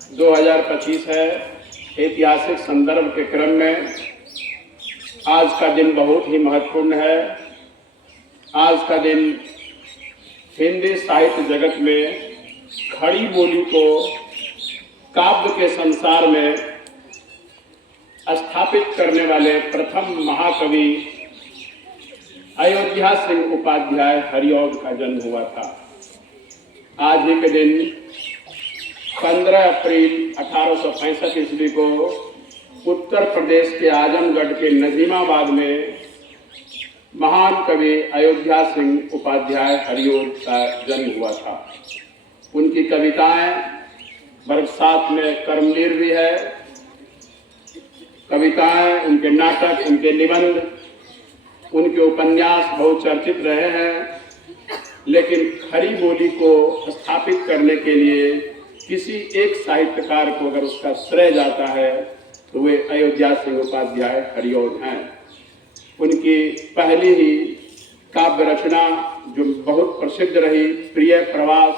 2025 है। ऐतिहासिक संदर्भ के क्रम में आज का दिन बहुत ही महत्वपूर्ण है। आज का दिन हिंदी साहित्य जगत में खड़ी बोली को काव्य के संसार में स्थापित करने वाले प्रथम महाकवि अयोध्या सिंह उपाध्याय हरिऔध का जन्म हुआ था। आज ही के दिन 15 अप्रैल 1865 ईस्वी को उत्तर प्रदेश के आजमगढ़ के नजीमाबाद में महान कवि अयोध्या सिंह उपाध्याय हरिऔध का जन्म हुआ था। उनकी कविताएं वर्ग 7 में कर्मवीर भी है। कविताएं, उनके नाटक, उनके निबंध, उनके उपन्यास बहुत चर्चित रहे हैं। लेकिन खड़ी बोली को स्थापित करने के लिए किसी एक साहित्यकार को अगर उसका श्रेय जाता है तो वे अयोध्या सिंह उपाध्याय हरिऔध हैं। उनकी पहली ही काव्य रचना जो बहुत प्रसिद्ध रही, प्रिय प्रवास,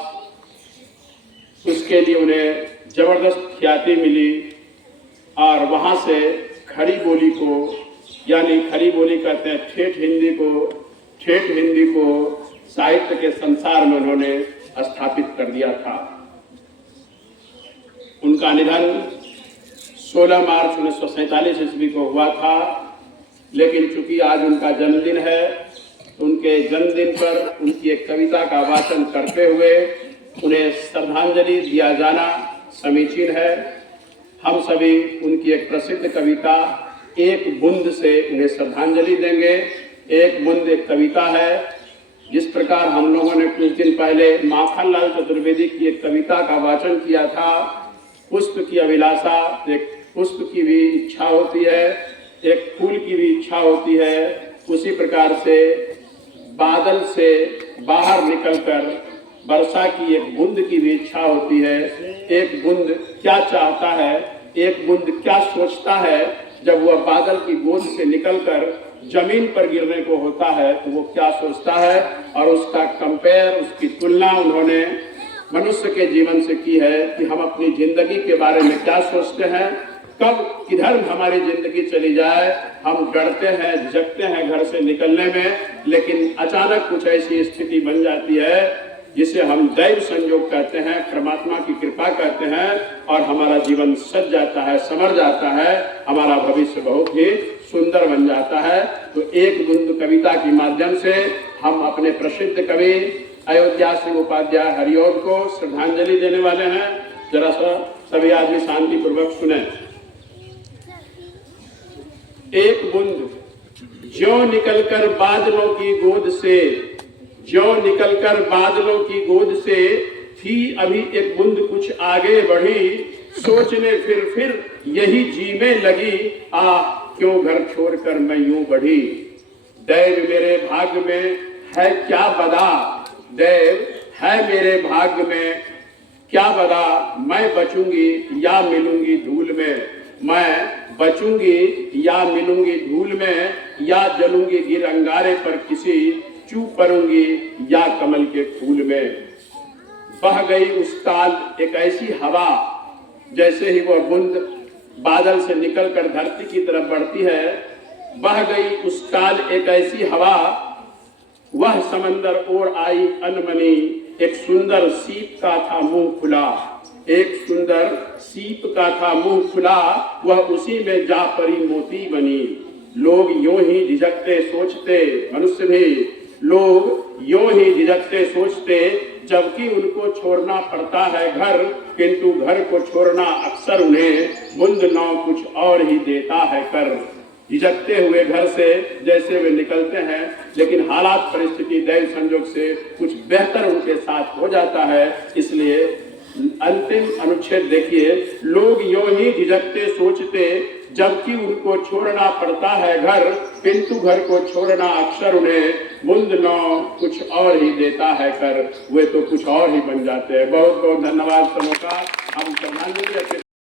उसके लिए उन्हें जबरदस्त ख्याति मिली और वहाँ से खड़ी बोली को, यानी खड़ी बोली कहते हैं ठेठ हिंदी को साहित्य के संसार में उन्होंने स्थापित कर दिया था। उनका निधन 16 मार्च 1947 ईस्वी को हुआ था। लेकिन चूंकि आज उनका जन्मदिन है, उनके जन्मदिन पर उनकी एक कविता का वाचन करते हुए उन्हें श्रद्धांजलि दिया जाना समीचीन है। हम सभी उनकी एक प्रसिद्ध कविता एक बूंद से उन्हें श्रद्धांजलि देंगे। एक बूंद एक कविता है। जिस प्रकार हम लोगों ने कुछ दिन पहले माखनलाल चतुर्वेदी की एक कविता का वाचन किया था, पुष्प की अभिलाषा, एक पुष्प की भी इच्छा होती है, एक फूल की भी इच्छा होती है, उसी प्रकार से बादल से बाहर निकलकर वर्षा की एक बूंद की भी इच्छा होती है। एक बूंद क्या चाहता है, एक बूंद क्या सोचता है जब वह बादल की गोद से निकलकर जमीन पर गिरने को होता है तो वो क्या सोचता है, और उसका कंपेयर, उसकी तुलना उन्होंने मनुष्य के जीवन से की है कि हम अपनी जिंदगी के बारे में क्या सोचते हैं, कब किधर हमारी जिंदगी चली जाए। हम डरते हैं, झिझकते हैं घर से निकलने में, लेकिन अचानक कुछ ऐसी स्थिति बन जाती है जिसे हम दैव संयोग कहते हैं, परमात्मा की कृपा कहते हैं, और हमारा जीवन सज जाता है, संवर जाता है, हमारा भविष्य बहुत ही सुंदर बन जाता है। तो एक बूंद कविता के माध्यम से हम अपने प्रसिद्ध कवि अयोध्या सिंह उपाध्याय हरिऔध को श्रद्धांजलि देने वाले हैं। जरा सा सभी आदमी शांति पूर्वक सुने। एक बूंद ज्यों निकलकर बादलों की गोद से, ज्यों निकलकर बादलों की गोद से थी अभी एक बूंद कुछ आगे बढ़ी, सोचने फिर यही जी में लगी, क्यों घर छोड़कर मैं यूं बढ़ी। दैव मेरे भाग्य में है क्या बदा, दैव है मेरे भाग्य में क्या बदा, मैं बचूंगी या मिलूंगी धूल में, मैं बचूंगी या मिलूंगी धूल में, या जलूंगी गिर अंगारे पर किसी, चू परूंगी या कमल के फूल में। बह गई उस काल एक ऐसी हवा, जैसे ही वह बूंद बादल से निकलकर धरती की तरफ बढ़ती है, बह गई उस काल एक ऐसी हवा, वह समंदर ओर आई अनमनी, एक सुंदर सीप का था मुंह खुला, एक सुंदर सीप का था मुंह खुला, वह उसी में जा परी मोती बनी। लोग यूं ही झिझकते सोचते, मनुष्य भी लोग यूं ही झिझकते सोचते, जबकि उनको छोड़ना पड़ता है घर, किंतु घर को छोड़ना अक्सर उन्हें बूंद नौ कुछ और ही देता है कर। झिझकते हुए घर से जैसे वे निकलते हैं, लेकिन हालात परिस्थिति दैव संयोग से कुछ बेहतर उनके साथ हो जाता है। इसलिए अंतिम अनुच्छेद देखिए, लोग यूं ही झिझकते सोचते, जबकि उनको छोड़ना पड़ता है घर, किंतु घर को छोड़ना अक्सर उन्हें बूंद नौ कुछ और ही देता है कर। वे तो कुछ और ही बन जाते हैं। बहुत बहुत धन्यवाद सबों का। हम श्रद्धांजलि